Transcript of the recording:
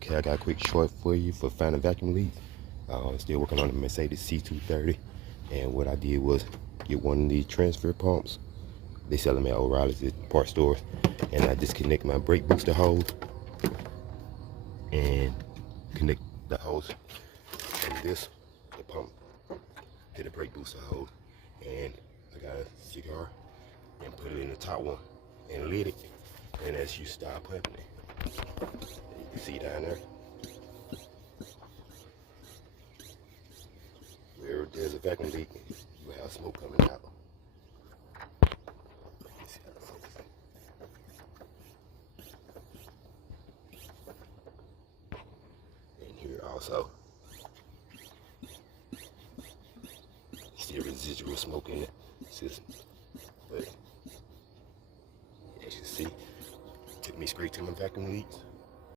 Okay, I got a quick short for you for finding vacuum leaks. Still working on the Mercedes C230, and what I did was get one of these transfer pumps. They sell them at O'Reilly's at parts stores, and I disconnect my brake booster hose and connect the hose from this, the pump, to the brake booster hose. And I got a cigar and put it in the top one and lit it. And as you start pumping it, you can see down there where there's a vacuum leak, you have smoke coming out. See how to focus it. And here also, still residual smoke in it system, but as you see, it took me straight to my vacuum leaks.